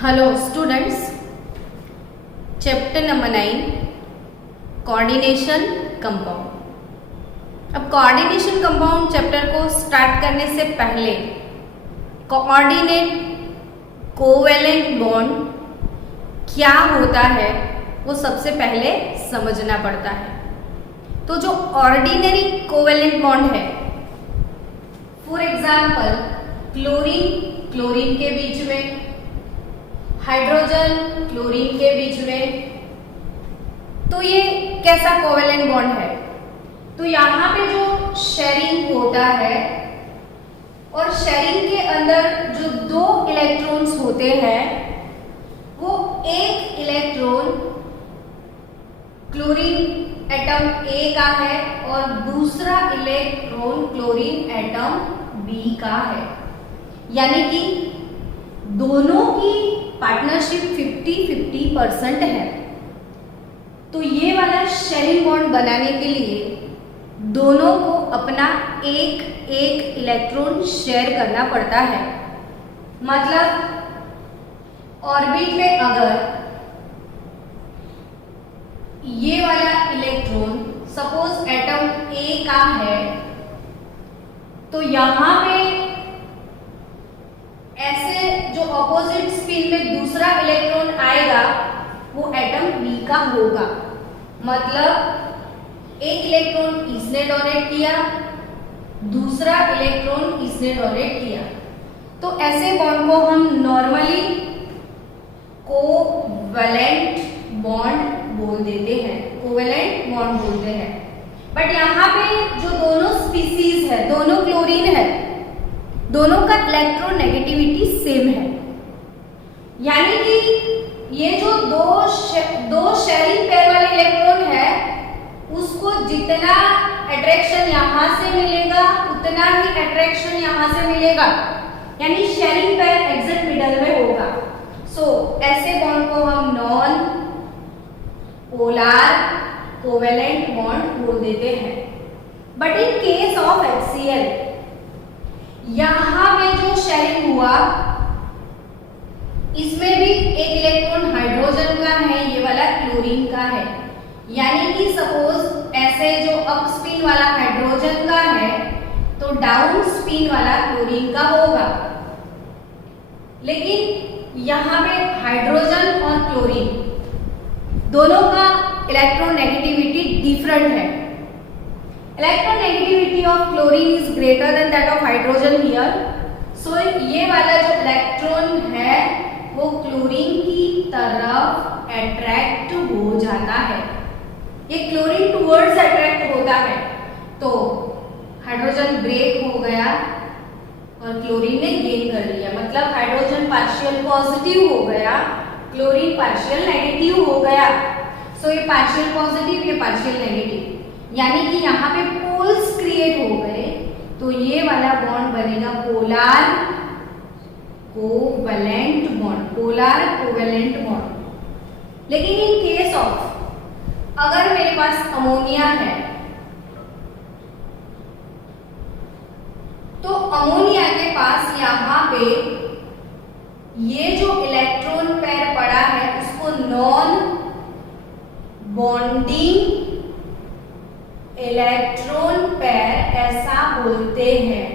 Hello students, chapter number 9 coordination compound. अब coordination compound chapter को start करने से पहले कोऑर्डिनेट कोवेलेंट बॉन्ड क्या होता है वो सबसे पहले समझना पड़ता है। तो जो ऑर्डिनरी कोवेलेंट बॉन्ड है, फॉर एग्जाम्पल क्लोरीन के बीच में, हाइड्रोजन क्लोरीन के बीच में, तो ये कैसा कोवेलेंट बॉन्ड है। तो यहाँ पे जो शेयरिंग होता है और शेयरिंग के अंदर जो दो इलेक्ट्रॉन्स होते हैं वो एक इलेक्ट्रॉन क्लोरीन एटम ए का है और दूसरा इलेक्ट्रॉन क्लोरीन एटम बी का है, यानी कि दोनों की पार्टनरशिप 50-50% है। तो ये वाला शेयरिंग बॉन्ड बनाने के लिए दोनों को अपना एक एक इलेक्ट्रॉन शेयर करना पड़ता है। मतलब ऑर्बिट में अगर ये वाला इलेक्ट्रॉन सपोज एटम ए का है, तो यहां पे ऐसे जो ऑपोजिट स्पिन में दूसरा इलेक्ट्रॉन आएगा वो एटम बी का होगा। मतलब एक इलेक्ट्रॉन इसने डोनेट किया, दूसरा इलेक्ट्रॉन इसने डोनेट किया। तो ऐसे बॉन्ड को हम नॉर्मली कोवैलेंट बॉन्ड बोल देते हैं, कोवैलेंट बॉन्ड बोलते हैं। बट यहाँ पे जो दोनों स्पीसीज है, दोनों क्लोरीन है, दोनों का इलेक्ट्रोनेगेटिविटी सेम है, यानी कि ये जो दो शेयरिंग पेयर वाले इलेक्ट्रॉन है उसको जितना अट्रैक्शन यहां से मिलेगा उतना ही अट्रैक्शन यहां से मिलेगा, यानी शेयरिंग पेयर एग्जैक्ट मिडल में होगा। सो ऐसे बॉन्ड को हम नॉन पोलर कोवेलेंट बॉन्ड बोल देते हैं। But in case of HCl यहां में जो शेयरिंग हुआ इसमें भी एक इलेक्ट्रॉन हाइड्रोजन का है, ये वाला क्लोरीन का है, यानी कि सपोज ऐसे जो अप स्पिन वाला हाइड्रोजन का है तो डाउन स्पिन वाला क्लोरीन का होगा। लेकिन यहाँ पे हाइड्रोजन और क्लोरीन दोनों का इलेक्ट्रोनेगेटिविटी डिफरेंट है। Electronegativity of chlorine is greater than that of hydrogen here. So ये वाला जो इलेक्ट्रॉन है वो क्लोरीन की तरफ अट्रैक्ट हो जाता है, ये क्लोरीन टुवर्ड्स अट्रैक्ट होता है। तो हाइड्रोजन ब्रेक हो गया और क्लोरीन ने गेन कर लिया, मतलब हाइड्रोजन पार्शियल पॉजिटिव हो गया, क्लोरीन पार्शियल नेगेटिव हो गया। सो ये पार्शियल पॉजिटिव, ये पार्शियल नेगेटिव, यानी कि यहाँ पे पोल्स क्रिएट हो गए। तो ये वाला बॉन्ड बनेगा polar covalent bond, polar covalent bond. लेकिन इन केस ऑफ अगर मेरे पास अमोनिया है तो अमोनिया के पास यहाँ पे ये जो इलेक्ट्रॉन पेयर पड़ा है उसको नॉन बॉन्डिंग इलेक्ट्रॉन पेयर ऐसा बोलते हैं।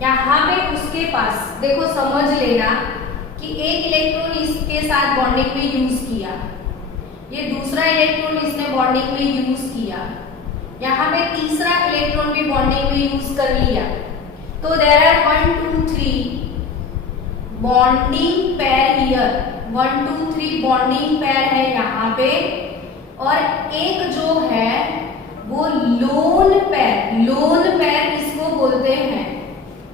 यहाँ पे उसके पास देखो, समझ लेना कि एक इलेक्ट्रॉन इसके साथ बॉन्डिंग में यूज किया, ये दूसरा इलेक्ट्रॉन इसने बॉन्डिंग में यूज किया, यहाँ पे तीसरा इलेक्ट्रॉन भी बॉन्डिंग में यूज कर लिया। तो there are 1 2 3 bonding pair here, 1 2 3 bonding pair है यहाँ पे, और एक जो है वो लोन पेयर इसको बोलते हैं।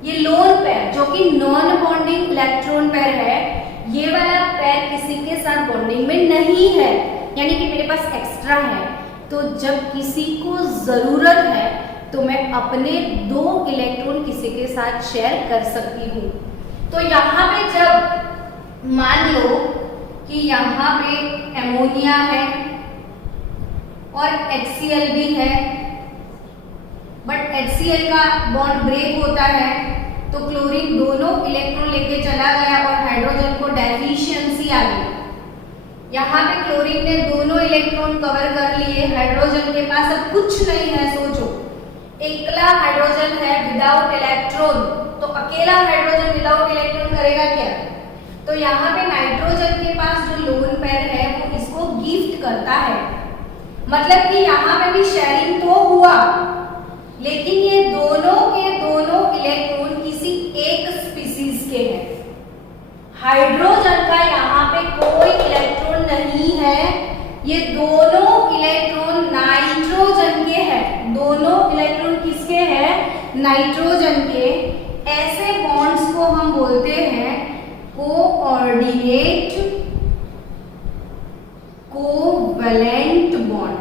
ये लोन पेयर जो कि नॉन बॉन्डिंग इलेक्ट्रॉन पेयर है, ये वाला पेयर किसी के साथ बॉन्डिंग में नहीं है, यानी कि मेरे पास एक्स्ट्रा है। तो जब किसी को जरूरत है तो मैं अपने दो इलेक्ट्रॉन किसी के साथ शेयर कर सकती हूँ। तो यहाँ पे जब मान लो कि यहाँ पे एमोनिया है और HCl भी है, बट HCl का बॉन्ड ब्रेक होता है तो क्लोरीन दोनों इलेक्ट्रॉन लेके चला गया और हाइड्रोजन को डेफिशिएंसी आ गई। यहाँ पे क्लोरीन ने दोनों इलेक्ट्रॉन कवर कर लिए, हाइड्रोजन के पास अब कुछ नहीं है। सोचो, एकला हाइड्रोजन है विदाउट इलेक्ट्रॉन, तो अकेला हाइड्रोजन विदाउट इलेक्ट्रॉन करेगा क्या? तो यहाँ पे नाइट्रोजन के पास जो लोन पेयर है वो इसको गिफ्ट करता है, मतलब कि यहाँ पे भी शेयरिंग तो हुआ, लेकिन ये दोनों के दोनों इलेक्ट्रॉन किसी एक स्पीसीज के हैं। हाइड्रोजन का यहाँ पे कोई इलेक्ट्रॉन नहीं है, ये दोनों इलेक्ट्रॉन नाइट्रोजन के हैं। दोनों इलेक्ट्रॉन किसके हैं? नाइट्रोजन के। ऐसे बॉन्ड्स को हम बोलते हैं कोऑर्डिनेट कोवैलेंट बॉन्ड।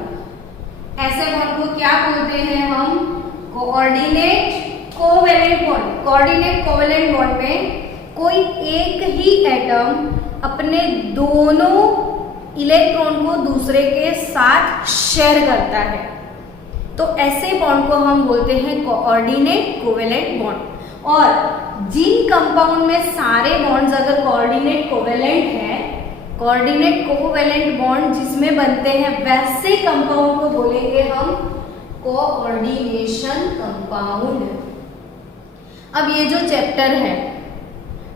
ऐसे बॉन्ड को क्या बोलते हैं हम? Coordinate covalent bond. Coordinate covalent bond में कोई एक ही एटम अपने दोनों इलेक्ट्रॉन को दूसरे के साथ शेयर करता है, तो ऐसे बॉन्ड को हम बोलते हैं कोऑर्डिनेट कोवैलेंट बॉन्ड। और जिन कंपाउंड में सारे बॉन्ड्स अगर कोऑर्डिनेट कोवैलेंट है, कोऑर्डिनेट कोवैलेंट बॉन्ड जिसमें बनते हैं, वैसे कंपाउंड को बोलेंगे हम कोऑर्डिनेशन कंपाउंड। अब ये जो चैप्टर है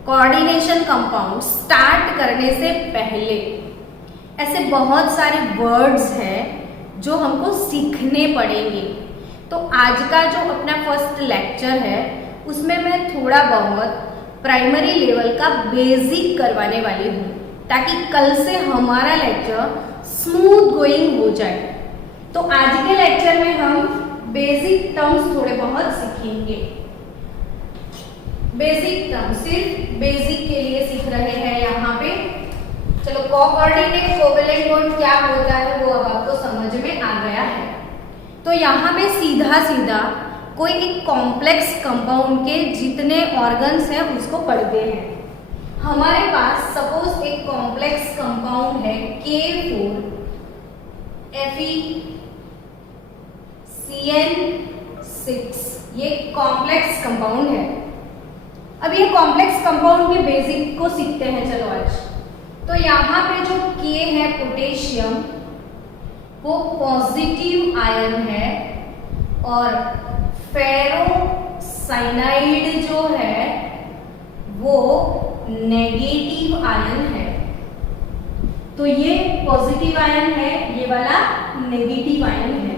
कोऑर्डिनेशन कंपाउंड, स्टार्ट करने से पहले ऐसे बहुत सारे वर्ड्स हैं जो हमको सीखने पड़ेंगे। तो आज का जो अपना फर्स्ट लेक्चर है उसमें मैं थोड़ा बहुत प्राइमरी लेवल का बेसिक करवाने वाली हूँ, ताकि कल से हमारा लेक्चर स्मूथ गोइंग हो जाए। तो आज के लेक्चर में हम बेसिक टर्म्स थोड़े बहुत सीखेंगे। बेसिक टर्म्स सिर्फ बेसिक के लिए सीख रहे हैं यहाँ पे। चलो, कोऑर्डिनेट कोवैलेंट बॉन्ड क्या होता है वो अब आपको समझ में आ गया है। तो यहाँ पे सीधा सीधा कोई एक कॉम्प्लेक्स कंपाउंड के जितने ऑर्गन्स हैं उसको पढ़ते हैं। हमारे पास सपोज एक कॉम्प्लेक्स कंपाउंड है K4 FeCN6, ये कॉम्प्लेक्स कंपाउंड है। अब ये कॉम्प्लेक्स कंपाउंड के बेसिक को सीखते हैं। चलो आज तो यहाँ पे जो K है पोटेशियम, वो पॉजिटिव आयन है, और फेरोसाइनाइड जो है वो नेगेटिव आयन है। तो ये पॉजिटिव आयन है, ये वाला नेगेटिव आयन है,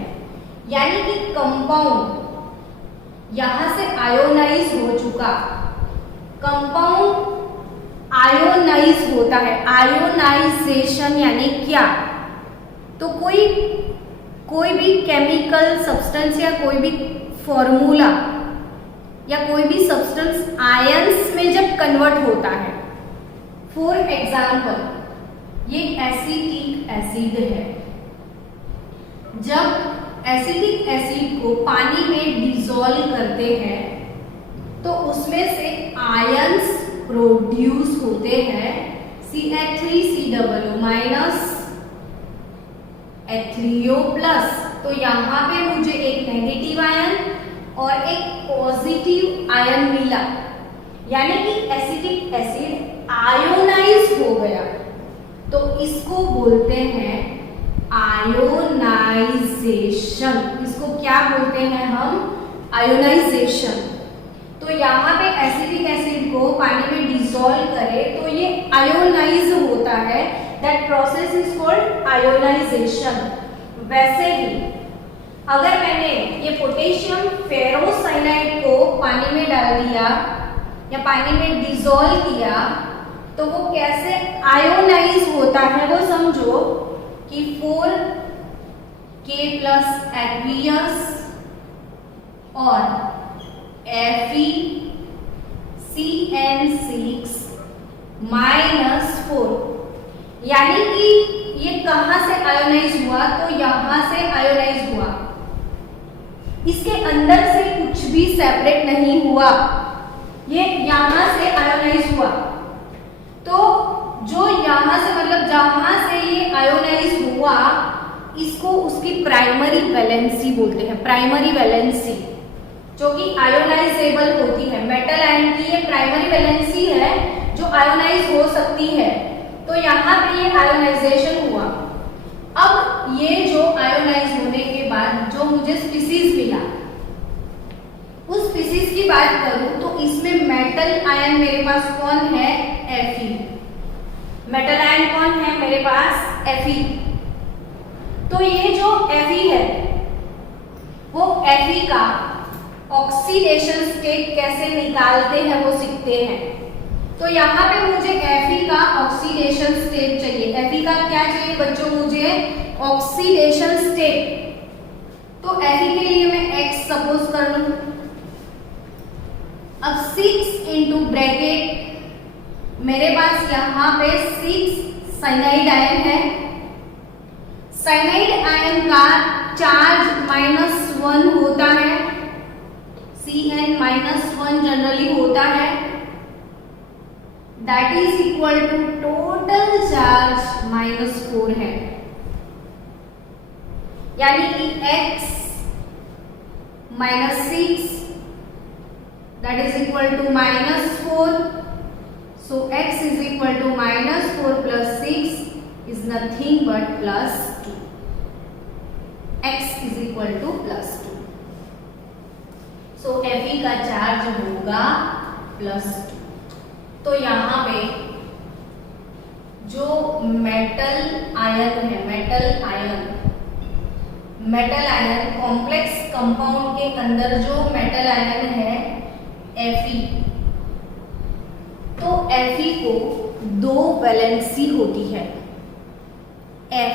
यानी कि कंपाउंड यहां से आयोनाइज हो चुका। कंपाउंड आयोनाइज होता है। आयोनाइजेशन यानी क्या? तो कोई भी केमिकल सब्सटेंस या कोई भी फॉर्मूला या कोई भी सब्सटेंस आयंस में जब कन्वर्ट होता है, फॉर एग्जाम्पल ये एसिटिक एसिड है। जब एसिटिक एसिड को पानी में डिसॉल्व करते हैं तो उसमें से आयंस प्रोड्यूस होते हैं, CH3COO माइनस H3O प्लस। तो यहाँ पे मुझे एक नेगेटिव आयन और एक पॉजिटिव आयन मिला, यानी कि एसिटिक एसिड आयोनाइज हो गया। तो इसको बोलते हैं आयोनाइजेशन। इसको क्या बोलते हैं हम? आयोनाइजेशन। तो यहाँ पे एसिटिक एसिड को पानी में डिसॉल्व करे तो ये आयोनाइज होता है, that process is called ionisation. वैसे ही अगर मैंने ये पोटेशियम फेरोसाइनाइड को पानी में डाल दिया या पानी में डिसॉल्व किया तो वो कैसे आयोनाइज होता है वो समझो कि 4K प्लस एक्वियस और FeCN6 माइनस 4, यानी कि ये कहां से आयोनाइज हुआ? तो यहां से आयोनाइज हुआ। इसके अंदर से कुछ भी सेपरेट नहीं हुआ, ये यहां से आयोनाइज हुआ। तो जो यहां से मतलब जहां से ये आयोनाइज हुआ, इसको उसकी प्राइमरी वैलेंसी बोलते हैं। प्राइमरी वैलेंसी जो कि आयोनाइजेबल होती है। मेटल आयन की ये प्राइमरी वैलेंसी है जो आयोनाइज हो सकती है। तो यहाँ पे ये आयोनाइजेशन हुआ। अब ये जो आयोनाइज होने के बाद जो मुझे स्पीसीज मिला, उस स्पीसीज की बात करूं तो इसमें मेटल आयन मेरे पास कौन है? Fe। मेटल आयन कौन है मेरे पास? Fe। तो ये जो Fe है वो Fe का ऑक्सीडेशन स्टेट कैसे निकालते हैं वो सीखते हैं। तो यहाँ पे मुझे Fe का ऑक्सीडेशन स्टेट चाहिए। Fe का क्या चाहिए बच्चों? मुझे ऑक्सीडेशन स्टेट। तो Fe के लिए मैं X सपोज कर लूं। अब 6 इंटू ब्रैकेट मेरे पास यहाँ पे 6 साइनाइड आयन है। साइनाइड आयन का चार्ज -1 होता है, Cn-1 जनरली होता है। That is equal to total charge -4 है, यानी कि X -6 that is equal to -4. So X is equal to -4 plus 6 is nothing but +2. X is equal to +2. So Fe का charge होगा +2। तो यहाँ पे जो मेटल आयन है, मेटल आयन कॉम्प्लेक्स कंपाउंड के अंदर जो मेटल आयन है Fe, तो Fe को 2 वैलेंसी होती है।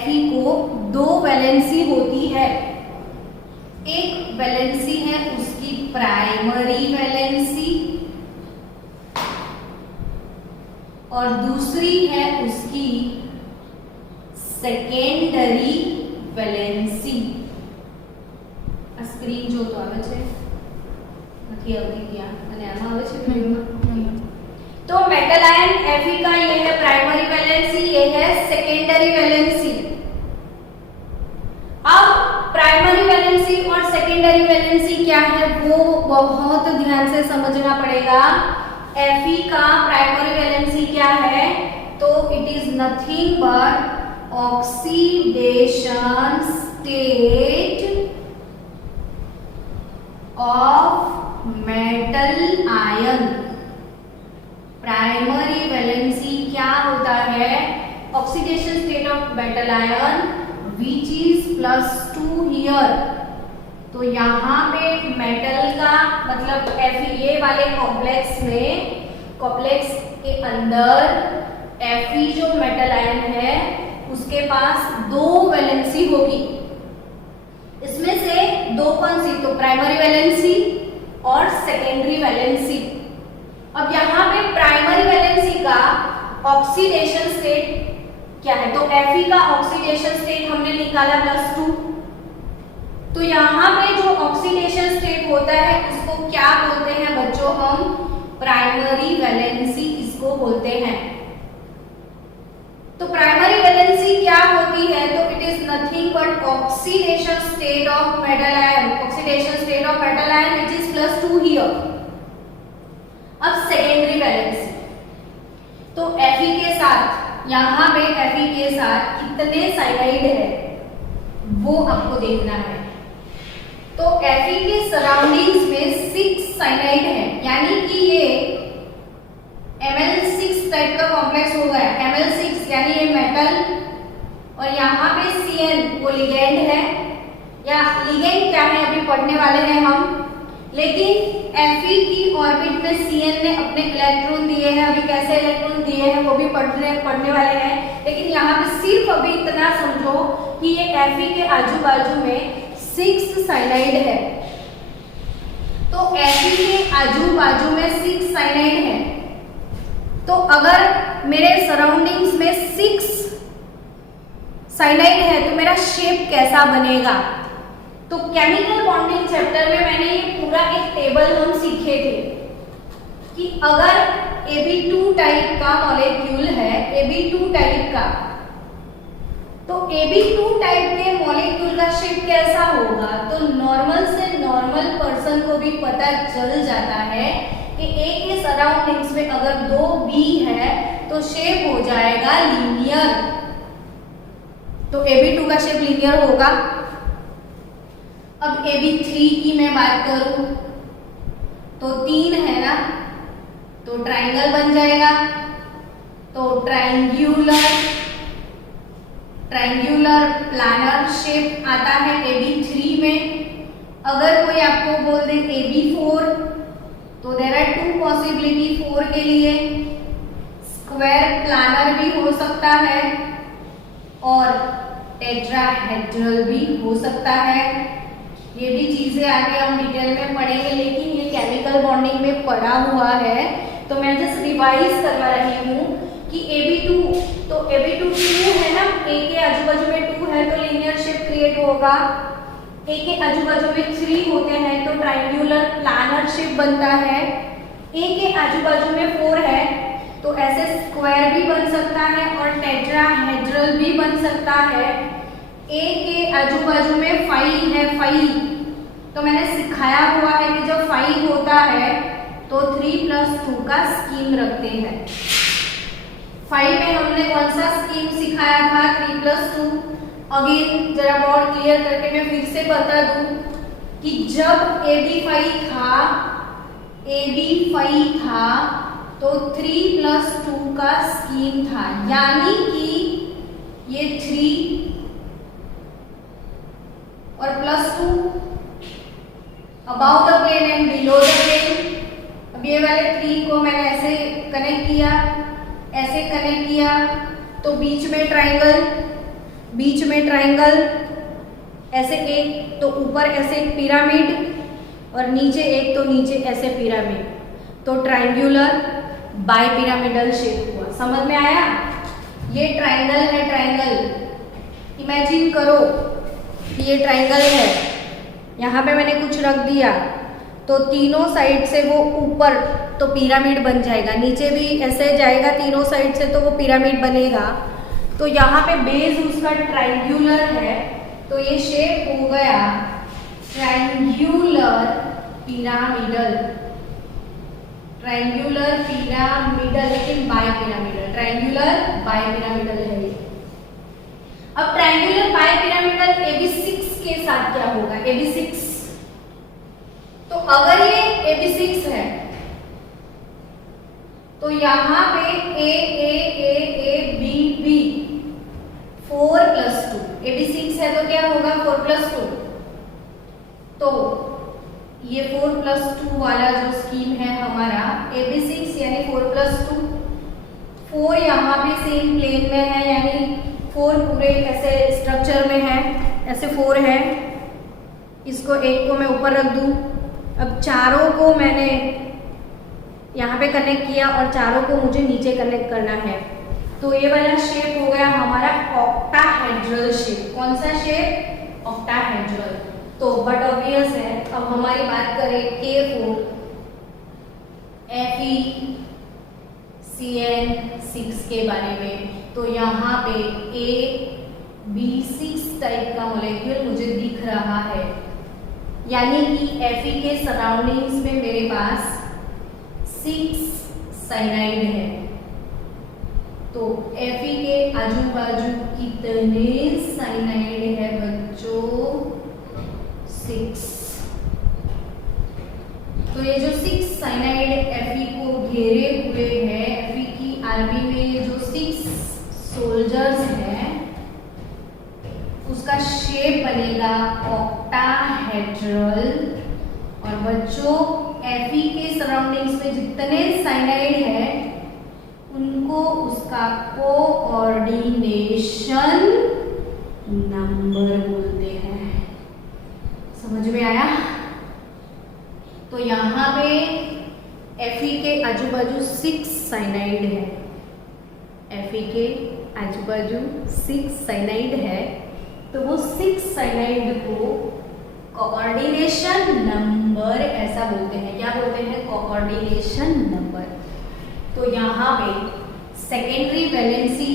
Fe को 2 वैलेंसी होती है। एक वैलेंसी है उसकी प्राइमरी वैलेंसी और दूसरी है उसकी सेकेंडरी वैलेंसी। स्क्रीन जो तो આવે છે નથી આવતી क्या અને આમાં આવે છે વિડિયોમાં। तो मेटल आयन Fe का ये है प्राइमरी वैलेंसी, ये है सेकेंडरी वैलेंसी। अब प्राइमरी वैलेंसी और सेकेंडरी वैलेंसी क्या है वो बहुत ध्यान से समझना पड़ेगा। Fe का प्राइमरी वैलेंसी क्या है? तो it is nothing but oxidation state of metal ion. Primary valency क्या होता है? Oxidation state of metal ion which is +2 here. तो यहाँ पे मेटल का मतलब Fe ये वाले कॉम्प्लेक्स में, कॉम्प्लेक्स के अंदर Fe जो मेटल आयन है उसके पास 2 वैलेंसी होगी। इसमें से 2 कौन सी? तो प्राइमरी वैलेंसी और सेकेंडरी वैलेंसी। अब यहाँ पे प्राइमरी वैलेंसी का ऑक्सीडेशन स्टेट क्या है? तो Fe का ऑक्सीडेशन स्टेट हमने निकाला +2। तो यहाँ पे जो ऑक्सीडेशन स्टेट होता है इसको क्या बोलते हैं बच्चों? हम प्राइमरी वैलेंसी इसको बोलते हैं। तो प्राइमरी वैलेंसी क्या होती है? तो it is nothing but oxidation state of metal ion, oxidation state of metal ion which is +2 here. अब सेकेंडरी वैलेंसी, तो Fe के साथ, यहाँ पे Fe के साथ कितने साइनाइड है वो आपको देखना है। तो Fe के सराउंडिंग्स में 6 साइनाइड है, यानी कि ये Ml6 टाइप का कॉम्प्लेक्स हो गया। Ml6 यानी ये मेटल और यहाँ पे Cn वो लिगेंड है, या लिगेंड क्या है अभी पढ़ने वाले हैं हम। लेकिन Fe की ऑर्बिट में Cn ने अपने इलेक्ट्रॉन दिए हैं, अभी कैसे इलेक्ट्रॉन दिए हैं वो भी पढ़ने वाले हैं। लेकिन यहाँ पे सिर्फ अभी इतना समझो कि ये Fe के आजू बाजू में 6 साइनाइड है। तो Fe के आजू बाजू में 6 साइनाइड है। तो अगर मेरे सराउंडिंग्स में 6 साइनाइड है तो मेरा शेप कैसा बनेगा? तो केमिकल बॉन्डिंग चैप्टर में मैंने ये पूरा एक टेबल हम सीखे थे कि अगर Ab2 टाइप का मॉलिक्यूल है, Ab2 टाइप का, तो Ab2 टाइप के मॉलिक्यूल का शेप कैसा होगा? तो नॉर्मल से नॉर्मल पर्सन को भी पता चल जाता है कि ए के सराउंडिंग्स में अगर 2B है तो शेप हो जाएगा लीनियर। तो AB2 का शेप लीनियर होगा। अब AB3 की मैं बात करूं तो 3 है ना, तो ट्राइंगल बन जाएगा। तो ट्राइंगुलर प्लानर शेप आता है AB3 में। अगर कोई आपको बोल दे AB4 तो देयर आर 2 पॉसिबिलिटी 4 के लिए। स्क्वायर प्लानर भी हो सकता है और टेट्राहेड्रल भी हो सकता है। ये भी चीजें आगे हम डिटेल में पढ़ेंगे, लेकिन ये केमिकल बॉन्डिंग में पढ़ा हुआ है तो मैं जस्ट रिवाइज करवा रही हूँ कि AB2 तो AB2 2 है ना, A के आजू बाजू में 2 है तो लीनियर शेप क्रिएट होगा। A के आजू बाजू में 3 होते हैं तो ट्राइंगुलर प्लानर शेप बनता है। A के आजू बाजू में 4 है तो ऐसे स्क्वायर भी बन सकता है और टेट्राहेड्रल भी बन सकता है। A के आजू बाजू में 5 है, 5 तो मैंने सिखाया हुआ है कि जब 5 होता है तो 3+2 का स्कीम रखते हैं। 5 में हमने कौन सा स्कीम सिखाया था? 3+2। अगेन जरा बोर्ड क्लियर करके मैं फिर से बता दूं कि जब AB5 था तो 3+2 का स्कीम था, यानी कि ये 3 और +2 about the plane and below the plane. अब ये वाले 3 को मैंने ऐसे कनेक्ट किया, ऐसे कनेक्ट किया तो बीच में ट्राइंगल, ऐसे एक तो ऊपर ऐसे एक पिरामिड और नीचे एक तो नीचे ऐसे पिरामिड, तो ट्राइंगुलर बाय पिरामिडल शेप हुआ। समझ में आया? ये ट्राइंगल है, ट्राइंगल इमेजिन करो कि ये ट्राइंगल है, यहाँ पे मैंने कुछ रख दिया तो तीनों साइड से वो ऊपर तो पिरामिड बन जाएगा, नीचे भी ऐसे जाएगा तीनों साइड से तो वो पिरामिड बनेगा। तो यहाँ पे बेस उसका ट्राइंगुलर है तो ये शेप हो गया ट्राइंगुलर पिरामिडल, लेकिन bipyramidal, triangular bipyramidal है ये। अब ट्राइंगुलर बाय पिरामिडल AB6 के साथ क्या होगा? AB6 तो अगर ये AB6 है तो यहाँ पे A, B 4+2, AB6 है तो क्या होगा? 4+2। तो ये 4+2 वाला जो स्कीम है हमारा AB6 यानी 4+2, 4 यहाँ पे सेम प्लेन में है यानी 4 पूरे ऐसे स्ट्रक्चर में है, ऐसे 4 है। इसको एक को मैं ऊपर रख दूं। अब चारों को मैंने यहाँ पे कनेक्ट किया और चारों को मुझे नीचे कनेक्ट करना है, तो ये वाला शेप हो गया हमारा ऑक्टाहेड्रल शेप। कौन सा शेप? ऑक्टाहेड्रल। तो बट ऑब्वियस है, अब हमारी बात करें K4 FeCN6 के बारे में, तो यहाँ पे AB6 टाइप का मोलेक्यूल मुझे दिख रहा है, यानी कि Fe के सराउंडिंग्स में मेरे पास 6 साइनाइड है। तो Fe के आजू बाजू कितने साइनाइड है बच्चों? 6। तो ये जो 6 साइनाइड Fe को घेरे हुए हैं, Fe की आर्मी में ये जो 6 सोल्जर्स हैं उसका शेप बनेगा ऑक्टाहेड्रल। और बच्चों Fe के सराउंडिंग्स में जितने साइनाइड है उनको उसका कोऑर्डिनेशन नंबर बोलते हैं। समझ में आया? तो यहाँ पे Fe के आजू बाजू 6 साइनाइड है, Fe के आजू बाजू 6 साइनाइड है, तो वो 6 साइनाइड को कोऑर्डिनेशन नंबर ऐसा बोलते हैं। क्या बोलते हैं? Coordination number. तो यहाँ पे सेकेंडरी वैलेंसी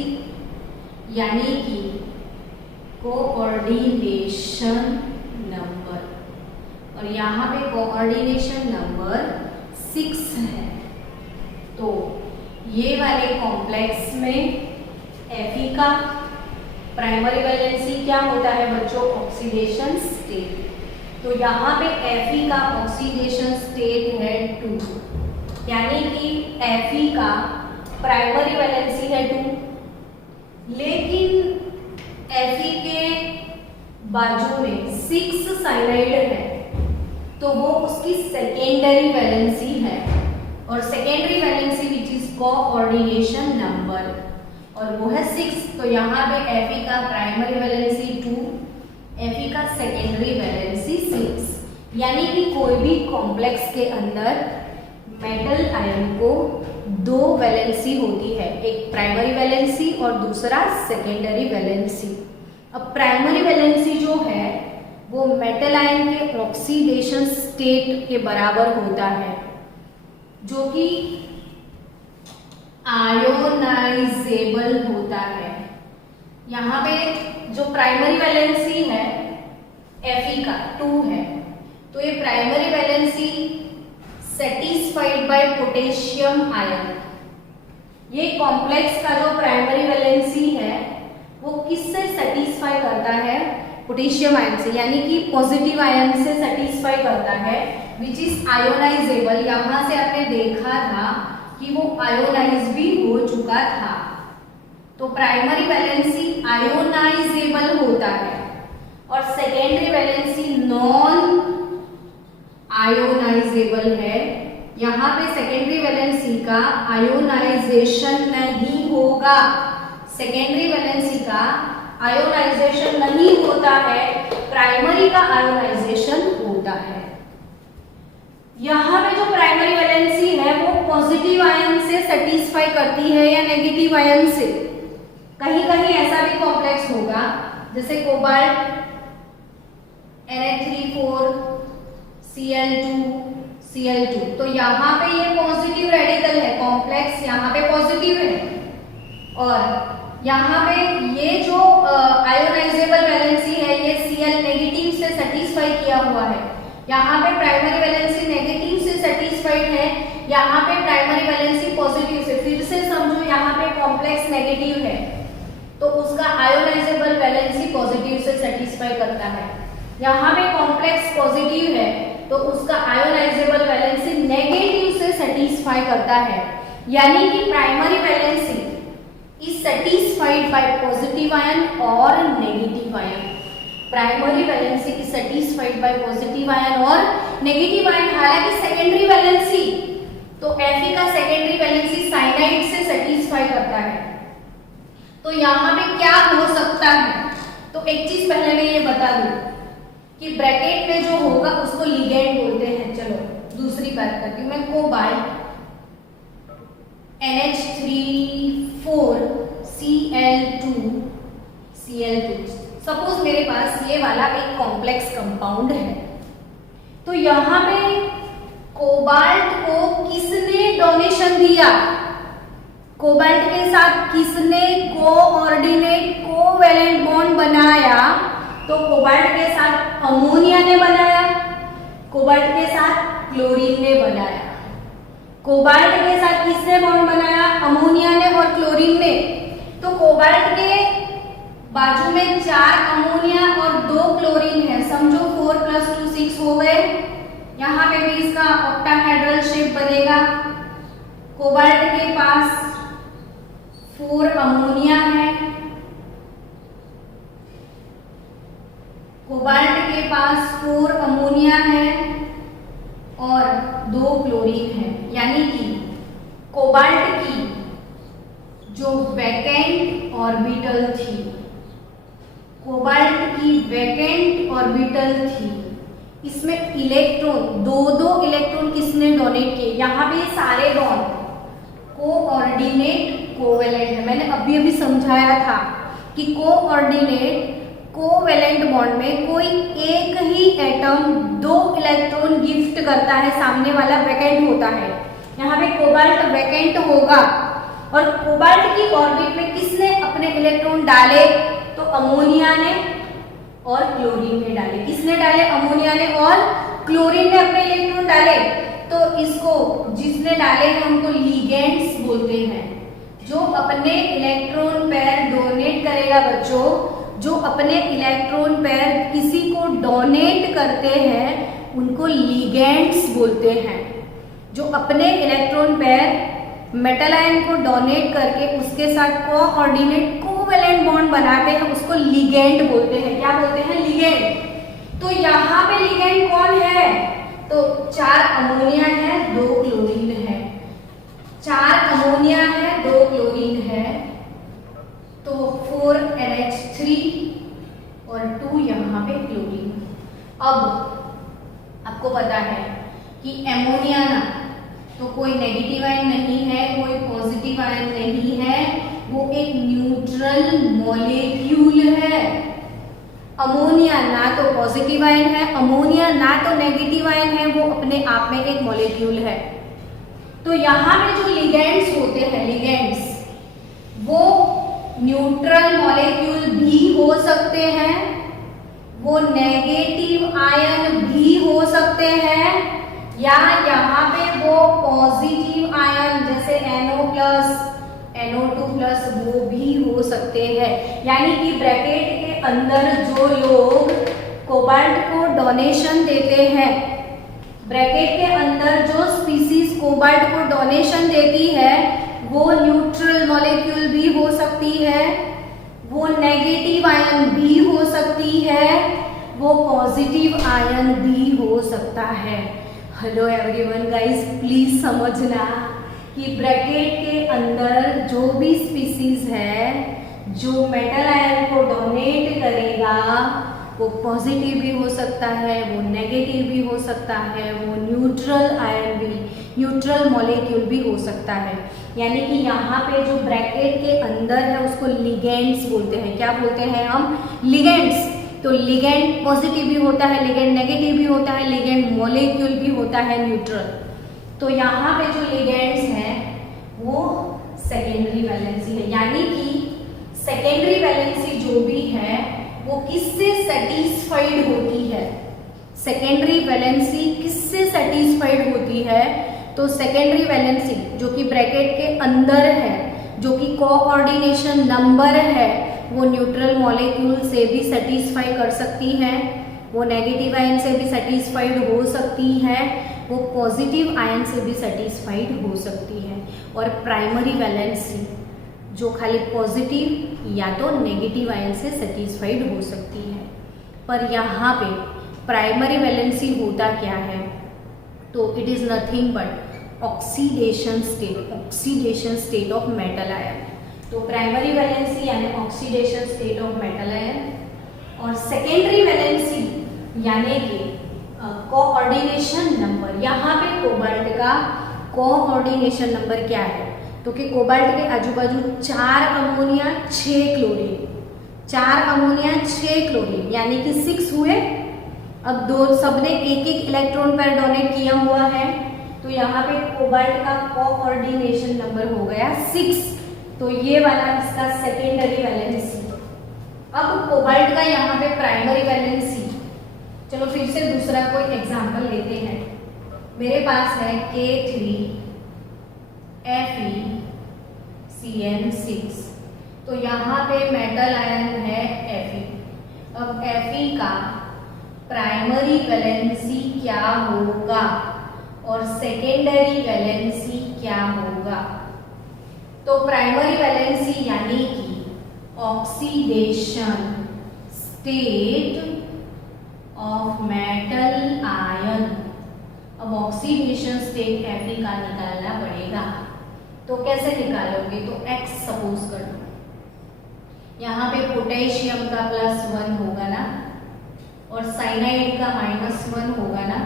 यानी कि कोऑर्डिनेशन नंबर, और यहाँ पे कोऑर्डिनेशन नंबर 6 है। तो ये वाले कॉम्प्लेक्स में Fe का प्राइमरी वैलेंसी क्या होता है बच्चों? Oxidation state. तो यहाँ पे Fe का ऑक्सीडेशन स्टेट है 2, यानी कि Fe का प्राइमरी वैलेंसी है 2, लेकिन Fe के बाजू में 6 साइनाइड है, तो वो उसकी सेकेंडरी वैलेंसी है, और secondary valency which is coordination number, और वो है 6। तो यहाँ पे Fe का प्राइमरी वैलेंसी 2, Fe का सेकेंडरी वैलेंसी 6, यानी कि कोई भी कॉम्प्लेक्स के अंदर मेटल आयन को 2 वैलेंसी होती है, एक प्राइमरी वैलेंसी और दूसरा सेकेंडरी वैलेंसी। अब प्राइमरी वैलेंसी जो है वो मेटल आयन के ऑक्सीडेशन स्टेट के बराबर होता है, जो कि आयोनाइजेबल होता है। यहाँ पे जो प्राइमरी वैलेंसी है Fe का 2 है, तो ये primary valency satisfied by potassium ion. ये कॉम्प्लेक्स का जो प्राइमरी वैलेंसी है वो किससे सेटिस्फाई करता है? पोटेशियम आयन से, यानी कि पॉजिटिव आयन से सेटिस्फाई करता है, विच इज आयोनाइजेबल। यहाँ से आपने देखा था कि वो आयोनाइज भी हो चुका था। तो प्राइमरी वैलेंसी आयोनाइजेबल होता है और सेकेंडरी वैलेंसी नॉन आयोनाइजेबल है। यहाँ पे सेकेंडरी वैलेंसी का आयोनाइजेशन नहीं होगा, सेकेंडरी वैलेंसी का आयोनाइजेशन नहीं होता है, प्राइमरी का आयोनाइजेशन होता है। यहाँ पे जो प्राइमरी वैलेंसी है वो पॉजिटिव आयन से सेटिस्फाई करती है या नेगेटिव आयन से। कहीं कहीं ऐसा भी कॉम्प्लेक्स होगा जैसे कोबाल्ट Na3,4 Cl2, तो यहाँ पे ये पॉजिटिव रेडिकल है, कॉम्प्लेक्स यहाँ पे पॉजिटिव है, और यहाँ पे ये जो आयोनाइजेबल वैलेंसी है ये Cl नेगेटिव से सेटिस्फाई किया हुआ है। यहाँ पे प्राइमरी वैलेंसी नेगेटिव से सेटिस्फाइड है, यहाँ पे प्राइमरी वैलेंसी पॉजिटिव से। फिर से समझो, यहाँ पे कॉम्प्लेक्स नेगेटिव है तो उसका आयोनाइजेबल वैलेंसी पॉजिटिव से सेटिस्फाई करता है। यहाँ पे कॉम्प्लेक्स पॉजिटिव है तो उसका आयोनाइजेबल वैलेंसी नेगेटिव से सेटिस्फाई करता है, यानी कि primary valency is satisfied by positive ion और negative ion. Primary valency is satisfied by positive ion और नेगेटिव आयन। हालांकि सेकेंडरी वैलेंसी तो Fe का सेकेंडरी वैलेंसी साइनाइड से सेटिस्फाई करता है। तो यहाँ पे क्या हो सकता है? तो एक चीज पहले मैं ये बता दूं कि ब्रैकेट में जो होगा उसको लिगेंड बोलते हैं। चलो दूसरी बात करती हूँ मैं। कोबाल्ट NH3,4 Cl2 सपोज मेरे पास ये वाला एक कॉम्प्लेक्स कंपाउंड है, तो यहाँ पे कोबाल्ट को किसने डोनेशन दिया? कोबाल्ट के साथ किसने कोऑर्डिनेट कोवैलेंट बॉन्ड बनाया? तो कोबाल्ट के साथ अमोनिया ने बनाया, कोबाल्ट के साथ क्लोरीन ने बनाया। कोबाल्ट के साथ किसने बॉन्ड बनाया? अमोनिया ने और क्लोरीन ने। तो कोबाल्ट के बाजू में 4 अमोनिया और 2 क्लोरीन है, समझो 4 + 2 6 हो गए। यहाँ पे भी इसका ऑक्टाहेड्रल शेप बनेगा। कोबाल्ट के पास 4 अमोनिया है, कोबाल्ट के पास 4 अमोनिया है और 2 क्लोरीन है, यानी कि कोबाल्ट की जो वैकेंट ऑर्बिटल थी, कोबाल्ट की वैकेंट ऑर्बिटल थी, इसमें इलेक्ट्रॉन 2 इलेक्ट्रॉन किसने डोनेट किए? यहाँ पे सारे बॉन्ड कोऑर्डिनेट कोवैलेंट है। मैंने अभी समझाया था कि कोऑर्डिनेट कोवैलेंट बॉन्ड में कोई एक ही एटम 2 इलेक्ट्रॉन गिफ्ट करता है, सामने वाला वैकेंट होता है। यहाँ पे कोबाल्ट वैकेंट होगा और कोबाल्ट की ऑर्बिट में किसने अपने इलेक्ट्रॉन डाले? तो अमोनिया ने और क्लोरीन ने डाले। किसने डाले? अमोनिया ने और क्लोरीन ने अपने इलेक्ट्रॉन डाले। तो इसको जिसने डाले हैं उनको लिगेंड्स बोलते हैं। जो अपने इलेक्ट्रॉन पेयर डोनेट करेगा बच्चों, जो अपने इलेक्ट्रॉन पेयर किसी को डोनेट करते हैं उनको लिगेंड्स बोलते हैं। जो अपने इलेक्ट्रॉन पेयर मेटल आयन को डोनेट करके उसके साथ कोऑर्डिनेट कोवैलेंट बॉन्ड बनाते हैं उसको लिगेंड बोलते हैं। क्या बोलते हैं? लिगेंड। तो यहाँ पे लिगेंड कौन है? तो 4 अमोनिया है, 2 क्लोरीन है। 4 अमोनिया है, 2 क्लोरीन है, तो 4 NH3 और 2 यहाँ पे क्लोरीन। अब आपको पता है कि एमोनिया ना तो कोई नेगेटिव आयन नहीं है, कोई पॉजिटिव आयन नहीं है, वो एक न्यूट्रल मॉलिक्यूल है। अमोनिया ना तो पॉजिटिव आयन है, अमोनिया ना तो नेगेटिव आयन है, वो अपने आप में एक मॉलिक्यूल है। तो यहाँ पे जो लिगेंड्स होते हैं, लिगेंड्स वो न्यूट्रल मॉलिक्यूल भी हो सकते हैं, वो नेगेटिव आयन भी हो सकते हैं, या यहाँ पे वो पॉजिटिव आयन जैसे NO+, NO2+ वो भी हो सकते हैं। यानी कि ब्रैकेट के अंदर जो लोग कोबाल्ट को डोनेशन देते हैं, ब्रैकेट के अंदर जो स्पीसीज कोबाल्ट को डोनेशन देती है वो न्यूट्रल मॉलिक्यूल भी हो सकती है, वो नेगेटिव आयन भी हो सकती है, वो पॉजिटिव आयन भी हो सकता है। हेलो एवरीवन गाइस, प्लीज समझना कि ब्रैकेट के अंदर जो भी स्पीसीज है जो मेटल आयन को डोनेट करेगा वो पॉजिटिव भी हो सकता है, वो नेगेटिव भी हो सकता है, वो न्यूट्रल आयन भी, न्यूट्रल मॉलिक्यूल भी हो सकता है। यानी कि यहाँ पे जो ब्रैकेट के अंदर है उसको लिगेंड्स बोलते हैं। क्या बोलते हैं हम? लिगेंड्स। तो लिगेंड पॉजिटिव भी होता है, लिगेंड नेगेटिव भी होता है, लिगेंड मॉलिक्यूल भी होता है न्यूट्रल। तो यहाँ पे जो लिगेंड्स हैं वो सेकेंडरी वैलेंसी है। यानी कि सेकेंडरी वैलेंसी जो भी है वो किससे सेटिस्फाइड होती है? सेकेंडरी वैलेंसी किससे सेटिस्फाइड होती है? तो सेकेंडरी वैलेंसी जो कि ब्रैकेट के अंदर है, जो कि कोऑर्डिनेशन नंबर है, वो न्यूट्रल मॉलिक्यूल से भी सेटिस्फाई कर सकती है, वो नेगेटिव आयन से भी सेटिस्फाइड हो सकती है, वो पॉजिटिव आयन से भी सेटिस्फाइड हो सकती है। और प्राइमरी वैलेंसी जो खाली पॉजिटिव या तो नेगेटिव आयन से सेटिस्फाइड हो सकती है। पर यहाँ पे प्राइमरी वैलेंसी होता क्या है? तो it is nothing but oxidation state of metal ion. तो प्राइमरी वैलेंसी यानी oxidation state of metal ion, और सेकेंडरी वैलेंसी यानी कि कोऑर्डिनेशन नंबर। यहाँ पे कोबाल्ट का कोऑर्डिनेशन नंबर क्या है? तो कि कोबाल्ट के आजू बाजू 4 अमोनिया 6 क्लोरीन, 4 अमोनिया 6 क्लोरीन यानी कि 6 हुए। अब दो सबने एक इलेक्ट्रॉन पर डोनेट किया हुआ है, तो यहाँ पे कोबाल्ट का कोऑर्डिनेशन नंबर हो गया 6। तो ये वाला इसका सेकेंडरी वैलेंसी। अब कोबाल्ट का यहाँ पे प्राइमरी वैलेंसी। चलो फिर से दूसरा कोई एग्जांपल लेते हैं। मेरे पास है K3FeCN6, तो यहाँ पे मेटल आयन है Fe। अब Fe का प्राइमरी वैलेंसी क्या होगा और सेकेंडरी वैलेंसी क्या होगा? तो प्राइमरी वैलेंसी यानी कि oxidation state of metal ion. अब ऑक्सीडेशन स्टेट Fe का निकालना पड़ेगा। तो कैसे निकालोगे? तो X सपोज कर लो, यहाँ पे पोटेशियम का +1 होगा ना, और साइनाइड का -1 होगा ना,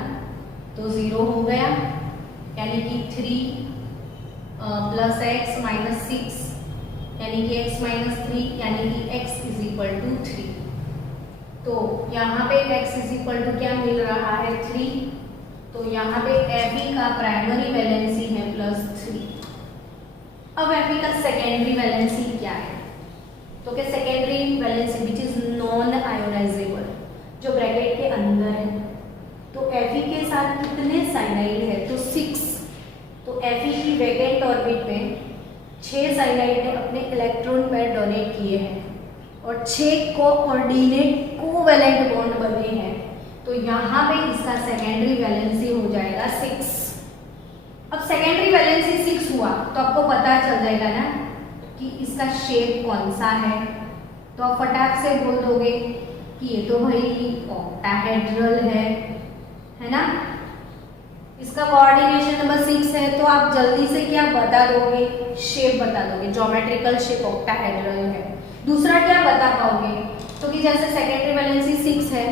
तो 0 हो गया। यानी कि 3 + x - 6 यानी कि x - 3 यानी कि x = 3। तो यहाँ पे x = क्या मिल रहा है? 3। तो यहाँ पे Fe का प्राइमरी वैलेंसी है +3। अब Fe का सेकेंडरी वैलेंसी क्या है? तो क्या secondary valency which is non ionisable, जो ब्रैकेट के अंदर है, तो Fe के साथ कितने साइनाइड है? तो 6। तो Fe की वैकेंट ऑर्बिट में 6 साइनाइड ने अपने इलेक्ट्रॉन पेयर डोनेट किए हैं और 6 कोऑर्डिनेट कोवैलेंट बॉन्ड बने हैं। तो यहाँ पे इसका सेकेंडरी वैलेंसी हो जाएगा 6। अब सेकेंडरी वैलेंसी 6 हुआ तो आपको पता चल जाएगा ना कि इसका शेप कौन सा है। तो आप फटाक से बोल दोगे कि ये तो भाई ऑक्टाहेड्रल है ना। इसका कोऑर्डिनेशन नंबर 6 है तो आप जल्दी से क्या बता दोगे? शेप बता दोगे, ज्योमेट्रिकल शेप ऑक्टाहेड्रल है। दूसरा क्या बता पाओगे? तो कि जैसे सेकेंडरी वैलेंसी 6 है,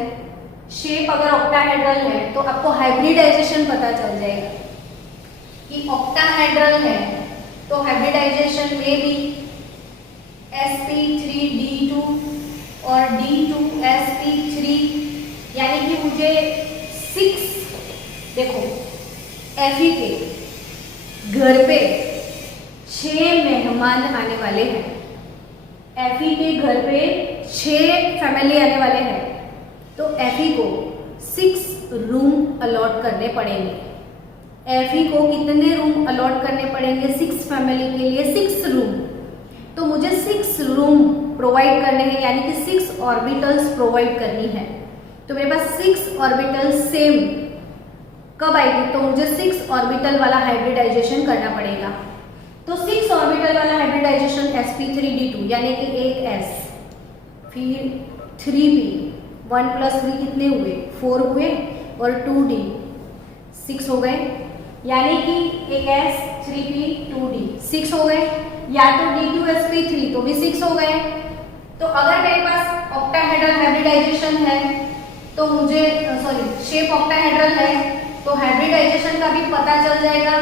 शेप अगर ऑक्टाहेड्रल है तो आपको हाइब्रिडाइजेशन पता चल जाएगा कि ऑक्टाहेड्रल है तो हाइब्रिडाइजेशन में भी sp3d2 और d2sp3, यानी कि मुझे 6, देखो Fe के घर पे 6 मेहमान आने वाले हैं। Fe के घर पे 6 फैमिली आने वाले हैं तो Fe को 6 रूम अलॉट करने पड़ेंगे। Fe को कितने रूम अलॉट करने पड़ेंगे? 6 फैमिली के लिए 6 रूम। तो मुझे 6 रूम प्रोवाइड करने हैं, यानी कि 6 ऑर्बिटल्स प्रोवाइड करनी है। तो मेरे पास 6 ऑर्बिटल सेम कब आएगी? तो मुझे 6 ऑर्बिटल वाला हाइब्रिडाइजेशन करना पड़ेगा। तो 6 ऑर्बिटल वाला हाइब्रिडाइजेशन sp3d2, यानी कि एक s फिर 3p, 1 + 3 कितने हुए? 4 हुए और 2d 6 हो गए, यानी कि एक s 3p 2d 6 हो गए, या तो d2sp3 तो भी 6 हो गए। तो अगर मेरे पास ऑक्टाहेड्रल हाइब्रिडाइजेशन है तो मुझे शेप ऑक्टाहेड्रल है तो हाइब्रिडाइजेशन का भी पता चल जाएगा।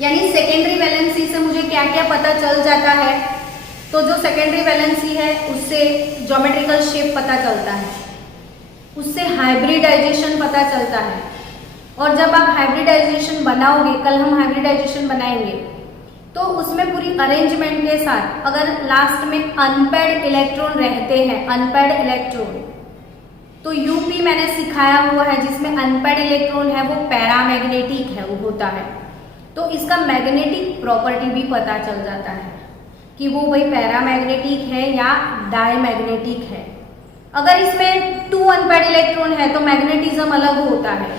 यानी सेकेंडरी वैलेंसी से मुझे क्या क्या पता चल जाता है? तो जो सेकेंडरी वैलेंसी है उससे ज्योमेट्रिकल शेप पता चलता है, उससे हाइब्रिडाइजेशन पता चलता है। और जब आप हाइब्रिडाइजेशन बनाओगे, कल हम हाइब्रिडाइजेशन बनाएंगे, तो उसमें पूरी अरेंजमेंट के साथ अगर लास्ट में अनपेयर्ड इलेक्ट्रॉन रहते हैं, अनपेयर्ड इलेक्ट्रॉन, तो यूपी मैंने सिखाया हुआ है जिसमें अनपेयर्ड इलेक्ट्रॉन है वो पैरामैग्नेटिक है, वो होता है। तो इसका मैग्नेटिक प्रॉपर्टी भी पता चल जाता है कि वो भाई पैरामैग्नेटिक है या डायमैग्नेटिक है। अगर इसमें 2 अनपेयर्ड इलेक्ट्रॉन है तो मैग्नेटिज्म अलग होता है,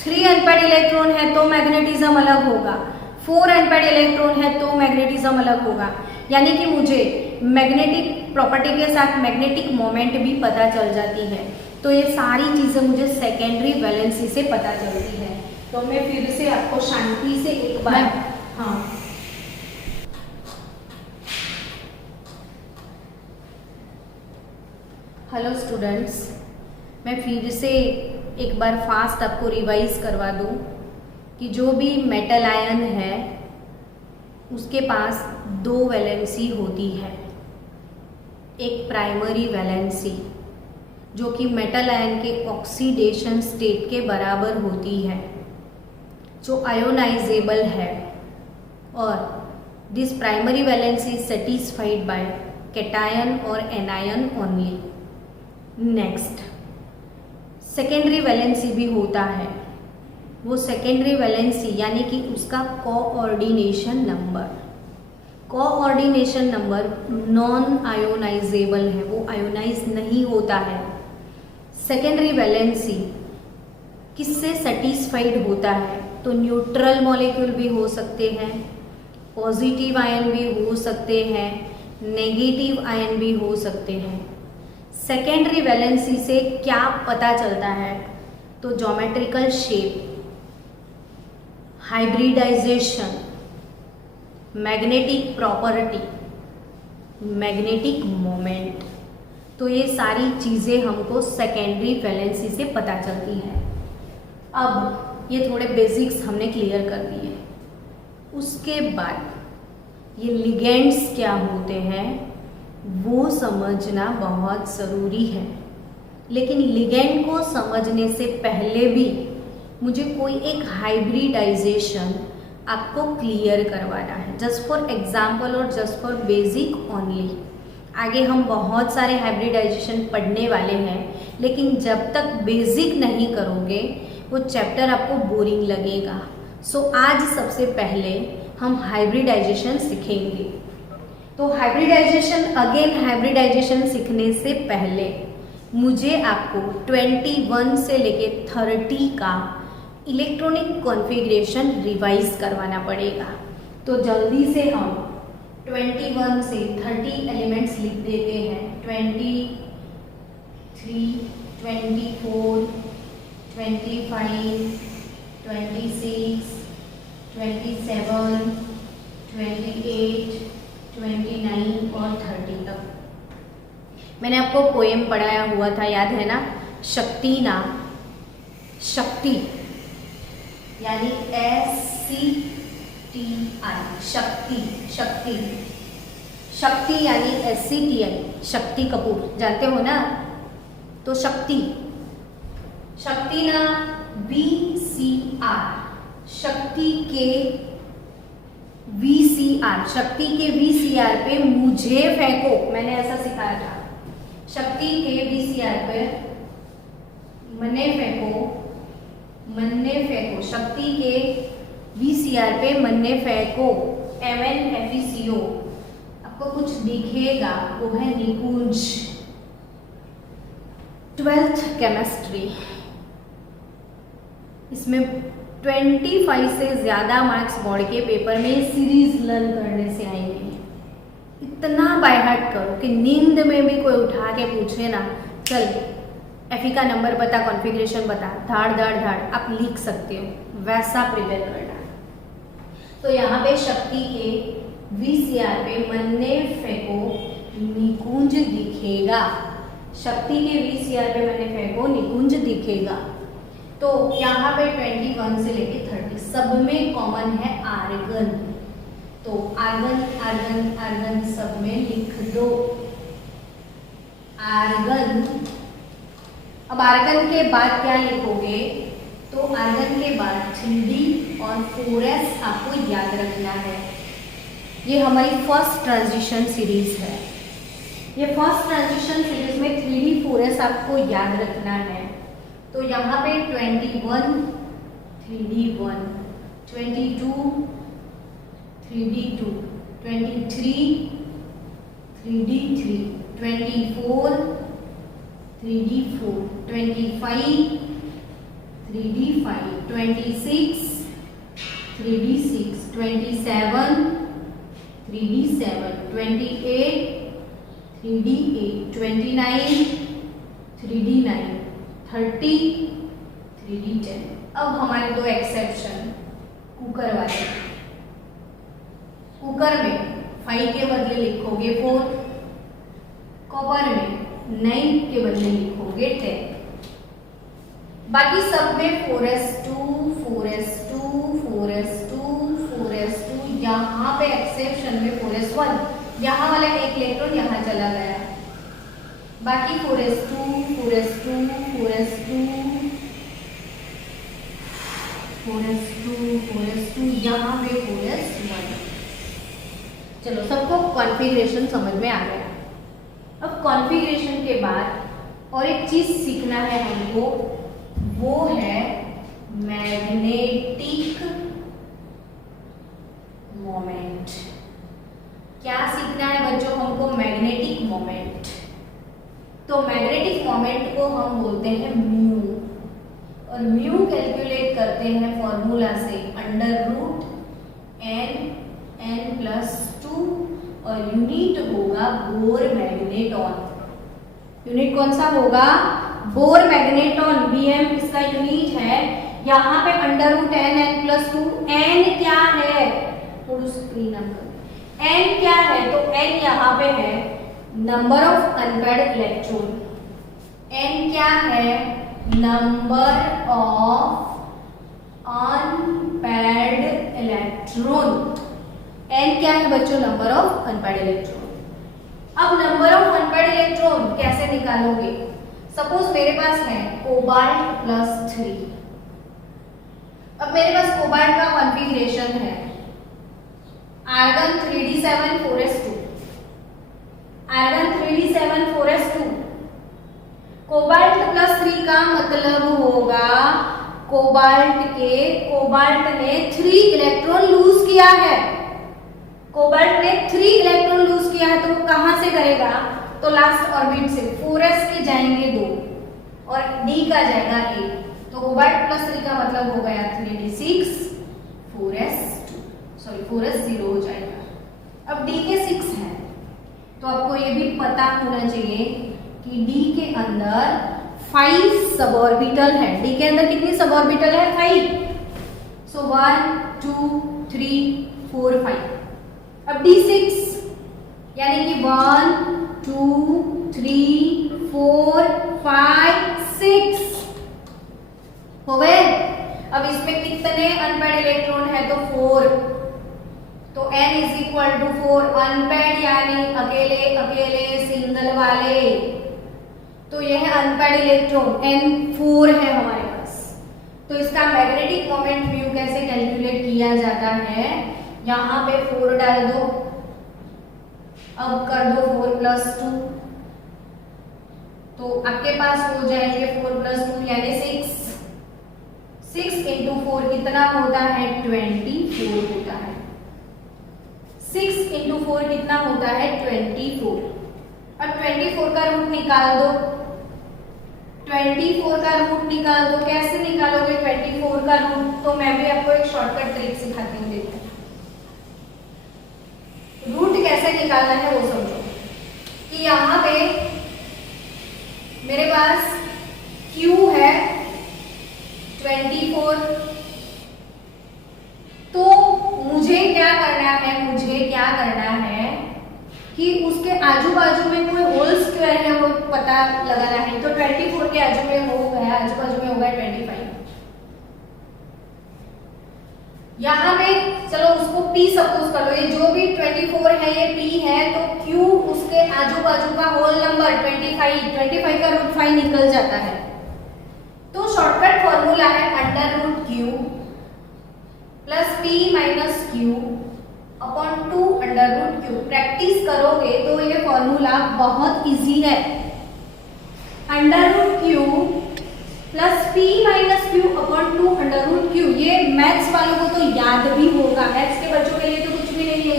3 अनपेयर्ड इलेक्ट्रॉन है तो मैग्नेटिज्म अलग होगा, 4 अनपेयर्ड इलेक्ट्रॉन है तो मैग्नेटिज्म अलग होगा। यानी कि मुझे मैग्नेटिक प्रॉपर्टी के साथ मैग्नेटिक मोमेंट भी पता चल जाती है। तो ये सारी चीज़ें मुझे सेकेंडरी वैलेंसी से पता चलती है। तो मैं फिर से आपको शांति से एक बार, हाँ, हेलो स्टूडेंट्स, मैं फिर से एक बार फास्ट आपको रिवाइज करवा दूं कि जो भी मेटल आयन है उसके पास 2 वैलेंसी होती है। एक प्राइमरी वैलेंसी जो कि मेटल आयन के ऑक्सीडेशन स्टेट के बराबर होती है, जो आयोनाइजेबल है, और this primary valency is satisfied by cation और anion only. Next, secondary valency भी होता है। वो सेकेंडरी वैलेंसी यानी कि उसका कोऑर्डिनेशन नंबर नॉन आयोनाइजेबल है, वो आयोनाइज नहीं होता है। सेकेंडरी वैलेंसी किससे सेटिस्फाइड होता है? तो न्यूट्रल मॉलिक्यूल भी हो सकते हैं, पॉजिटिव आयन भी हो सकते हैं, नेगेटिव आयन भी हो सकते हैं। सेकेंडरी वैलेंसी से क्या पता चलता है? तो geometrical shape, hybridisation, magnetic property, magnetic moment, तो ये सारी चीज़ें हमको सेकेंडरी वैलेंसी से पता चलती हैं। अब ये थोड़े बेसिक्स हमने क्लियर कर दिए। उसके बाद ये लिगेंड्स क्या होते हैं वो समझना बहुत ज़रूरी है। लेकिन लिगेंड को समझने से पहले भी मुझे कोई एक हाइब्रिडाइजेशन आपको क्लियर करवाना है, जस्ट फॉर एग्जाम्पल और जस्ट फॉर बेसिक ओनली। आगे हम बहुत सारे हाइब्रिडाइजेशन पढ़ने वाले हैं, लेकिन जब तक बेसिक नहीं करोगे वो चैप्टर आपको बोरिंग लगेगा। सो आज सबसे पहले हम हाइब्रिडाइजेशन सीखेंगे। तो हाइब्रिडाइजेशन सीखने से पहले मुझे आपको 21 से लेके 30 का इलेक्ट्रॉनिक कॉन्फ़िगरेशन रिवाइज करवाना पड़ेगा। तो जल्दी से हम 21 से 30 एलिमेंट्स लिख देते हैं। 23, 24, 25, 26, 27, 28, 29 और 30 तक। मैंने आपको पोएम पढ़ाया हुआ था, याद है ना? शक्ति ना, शक्ति यानी SCTI, शक्ति, शक्ति, शक्ति यानी SCTI, शक्ति कपूर, जानते हो ना? तो शक्ति, शक्ति ना VCR, शक्ति के VCR, शक्ति के VCR पे मुझे फेंको, मैंने ऐसा सिखाया था। शक्ति के VCR पे मन्ने फेंको, मन्ने फेंको, शक्ति के VCR पे मन्ने फेंको, MNFECO। आपको कुछ दिखेगा, वो है निकुंज। 12th केमिस्ट्री, इसमें 25 से ज़्यादा मार्क्स बोर्ड के पेपर में सीरीज लर्न करने से आएंगे। इतना बाय हार्ट करो कि नींद में भी कोई उठा के पूछे ना, चल एफी का नंबर बता, कॉन्फ़िगरेशन बता, धाड़ धाड़ धाड़ आप लिख सकते हो, वैसा प्रिपेयर करना। तो यहाँ पे शक्ति के VCR पे मन्ने फेंको निकुंज दिखेगा, शक्ति के VCR पे मन्ने फेंको निकुंज दिखेगा। तो यहाँ पे 21 से लेके 30 सब में कॉमन है आर्गन। तो आर्गन आर्गन आर्गन सब में लिख दो, आर्गन। अब आर्गन के बाद क्या लिखोगे? तो आर्गन के बाद 3D और 4S आपको याद रखना है। ये हमारी फर्स्ट ट्रांजिशन सीरीज है। ये फर्स्ट ट्रांजिशन सीरीज में 3D 4S आपको याद रखना है। तो यहाँ पे 21 3D1, 22 3D2, 23 3D3, 24 3D4, 25 3D5, 26 3D6, 27 3D7, 28 3D8, 29 3D9, 30 3D10। अब हमारे दो एक्सेप्शन, कुकर वाले। कुकर में 5 के बदले लिखोगे 4, कॉपर में 9 के बदले लिखोगे 10। बाकी सब में 4s2 4s2 4s2 4s2, यहाँ पे एक्सेप्शन में 4s1, यहाँ वाला एक इलेक्ट्रॉन यहाँ चला गया। बाकी 4s2 4s2 4s2 4s2 4s2, यहाँ पे 4s1। चलो सबको कॉन्फ़िगरेशन समझ में आ गया। अब कॉन्फ़िगरेशन के बाद और एक चीज सीखना है हमको, वो है मैग्नेटिक मोमेंट। क्या सीखना है बच्चों हमको? Magnetic moment. तो मैग्नेटिक मोमेंट को हम बोलते हैं म्यू, और म्यू कैलकुलेट करते हैं फॉर्मूला से √n+2, और यूनिट होगा बोर मैग्नेटॉन। यूनिट कौन सा होगा? बोर मैग्नेटॉन, BM इसका यूनिट है। यहाँ पे √n+2, n क्या है? थोड़ी स्क्रीन अप कर। n क्या है? तो n यहाँ पे है number of unpaired electron. n क्या है? Number of unpaired electron. n क्या है बच्चों? Number of unpaired electron. अब नंबर ऑफ अनपेयर्ड इलेक्ट्रॉन कैसे निकालोगे? सपोज मेरे पास है कोबाल्ट +3। अब मेरे पास कोबाल्ट का कॉन्फ़िगरेशन है argon 3d7 4s2, iron 3d7 4s2। Cobalt +3 का मतलब होगा कोबाल्ट ने 3 इलेक्ट्रॉन लूज किया है। कोबाल्ट ने 3 इलेक्ट्रॉन लूज किया है, तो वो कहां से करेगा? तो लास्ट ऑर्बिट से 4s के जाएंगे 2 और d का जाएगा 1, तो कोबाल्ट +3 का मतलब हो गया 3d6 4s0 हो जाएगा। अब d के 6 है, तो आपको ये भी पता होना चाहिए कि d के अंदर 5 सबऑर्बिटल है। d के अंदर कितनी सबऑर्बिटल है? 5। सो 1 2 3 4 5। अब d6 यानी कि 1 2 3 4 5 6 हो गए। अब इसमें कितने अनपेड इलेक्ट्रॉन है? तो 4, तो n = 4। अनपेड यानी अकेले अकेले सिंगल वाले, तो यह अनपेड इलेक्ट्रॉन n4 है हमारे पास। तो इसका मैग्नेटिक मोमेंट म्यू कैसे कैलकुलेट किया जाता है? यहां पे 4 डाल दो, अब कर दो 4 + 2, तो आपके पास हो जाएंगे 4 + 2 यानी 6। 6 × 4 कितना होता है? 24 होता है। 6 × 4 कितना होता है? 24। अब 24 का रूट निकाल दो। 24 का रूट निकाल दो। कैसे निकालोगे 24 का रूट? तो मैं भी आपको एक शॉर्टकट ट्रिक सिखाती हूँ, देखो। रूट कैसे निकालना है वो समझो कि यहाँ पे मेरे पास Q है 24, तो मुझे क्या करना है कि उसके आजू बाजू में कोई होल स्क्वायर है वो पता लगाना है। तो 24 के आजू बाजू में हो गया 25। यहाँ पे चलो उसको P सपोज कर लो, ये जो भी 24 है ये P है, तो Q उसके आजू बाजू का होल नंबर 25 का रूट 5 निकल जाता है। तो शॉर्टकट फॉर्मूला है √Q + P - Q upon 2 √Q। Practice करोगे तो ये फॉर्मूला बहुत इजी है। √Q + P - Q upon 2 √Q। ये मैथ्स वालों को तो याद भी होगा, मैथ्स के बच्चों के लिए तो कुछ भी नहीं है ये।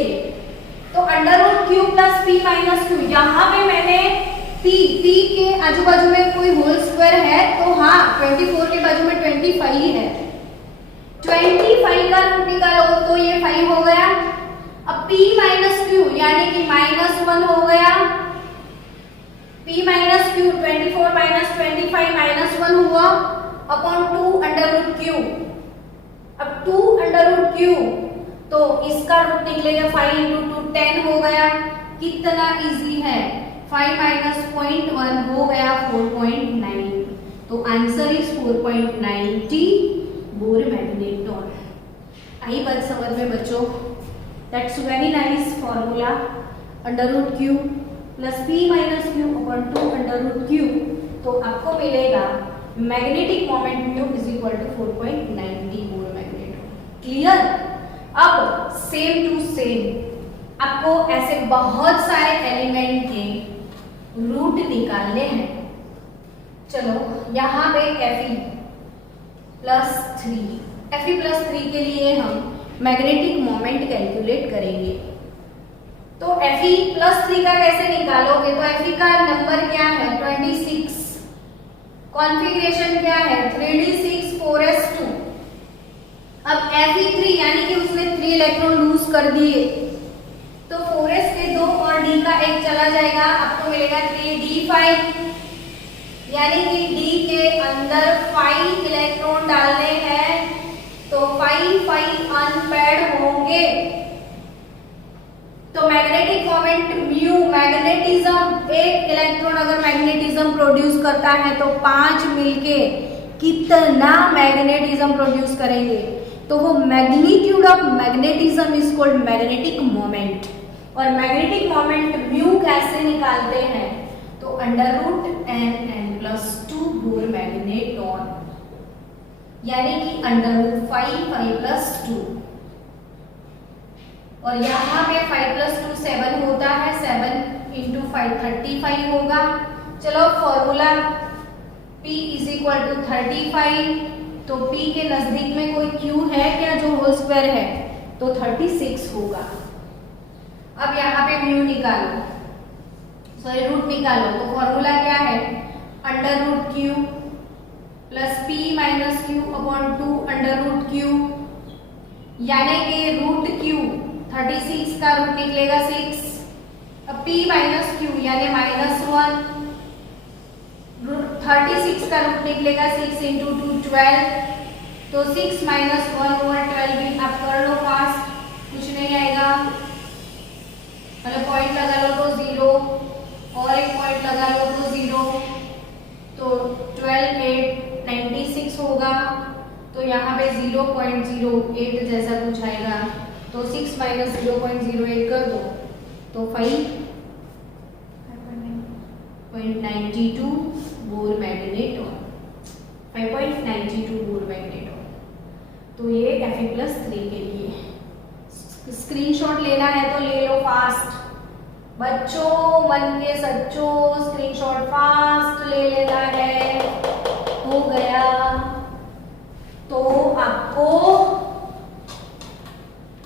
तो √Q + P - Q, यहाँ पे मैंने P के आजू बाजू में कोई होल स्क्वायर है, तो हाँ 24 के बाजू में 25 ही है। 25 का रूट निकालो तो ये 5 हो गया। अब P - Q यानी कि -1 हो गया। P - Q 24 - 25 -1 हुआ अपॉन 2 √Q। अब 2 √Q, तो इसका रूट निकलेगा 5 × 2 10 हो गया। कितना इजी है, 5 - 0.1 हो गया 4.9। तो आंसर इज 4.90 बोर मैग्नेट्रॉन। आई बात समझ में बच्चों? That's very nice formula. √Q + P - Q upon 2 √Q, तो आपको मिलेगा magnetic moment mu = 4.90 bore magnetron. Clear? अब सेम टू सेम आपको ऐसे बहुत सारे एलिमेंट के रूट निकालने हैं। चलो यहाँ पे Fe+3 के लिए हम मैग्नेटिक मोमेंट कैलकुलेट करेंगे। तो Fe+3 का कैसे निकालोगे? तो Fe का नंबर क्या है? 26। कॉन्फ़िगरेशन क्या है? 3d6 4s2। अब Fe3 यानी कि उसने 3 इलेक्ट्रॉन लूज कर दिए, तो 4s के 2 और d का 1 चला जाएगा, आपको मिलेगा 3d5। यानी कि d के अंदर 5 इलेक्ट्रॉन डालने हैं, तो 5 अनपेड होंगे। तो मैग्नेटिक मोमेंट म्यू, मैग्नेटिज्म, एक इलेक्ट्रॉन अगर मैग्नेटिज्म प्रोड्यूस करता है तो 5 मिलके कितना मैग्नेटिज्म प्रोड्यूस करेंगे? तो वो magnitude of magnetism is called magnetic moment. और मैग्नेटिक मोमेंट म्यू कैसे निकालते हैं? तो √n+2 बोर मैग्नेट्रॉन, यानी कि √5 + 2। और यहाँ पे 5 + 2 7 होता है, 7 इंटू 35 होगा। चलो formula P is equal to 35, तो P के नजदीक में कोई Q है क्या जो होल स्क्वायर है, तो 36 होगा। अब यहाँ पे म्यू निकालो, सॉरी रूट निकालो, तो फॉर्मूला क्या है, under root q plus p minus q upon 2 under root q, यानी कि रूट क्यू 36 का रूट निकलेगा 6, अब p माइनस क्यू यानी -1, 36 का रूट निकलेगा 6 इंटू 2 12, तो 6 माइनस 1 ओवर 12 भी आप कर लो फास्ट, कुछ नहीं आएगा, मतलब पॉइंट लगा लो तो 0 और एक पॉइंट लगा लो तो 0, तो 12 8 96 होगा, तो यहाँ पे 0.08 जैसा कुछ आएगा, तो 6 माइनस 0.08 कर दो तो 5.92 बोर मैग्नेटॉन, 5.92 बोर मैग्नेटॉन। तो ये Fe+3 के लिए स्क्रीनशॉट लेना है तो ले लो फास्ट बच्चों, मन के सच्चों, स्क्रीनशॉट फास्ट ले लेना है, हो गया। तो आपको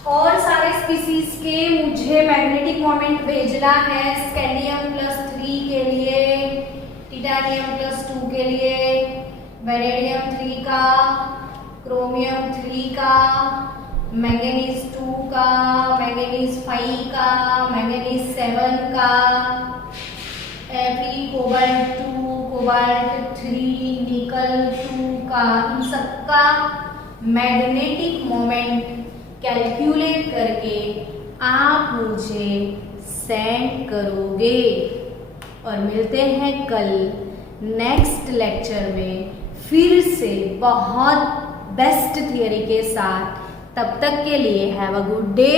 और सारे स्पीसीज के मुझे मैग्नेटिक मोमेंट भेजना है, स्कैंडियम +3 के लिए, टिटेनियम +2 के लिए, वेनेडियम 3 का, क्रोमियम 3 का, मैंगनीज 2 का, मैंगनीज 5 का, मैंगनीज 7 का, Fe कोबाल्ट 2, कोबाल्ट 3, निकल 2 का, इन सबका मैग्नेटिक मोमेंट कैलकुलेट करके आप मुझे सेंड करोगे। और मिलते हैं कल नेक्स्ट लेक्चर में फिर से बहुत बेस्ट थियरी के साथ। तब तक के लिए हैव अ गुड डे।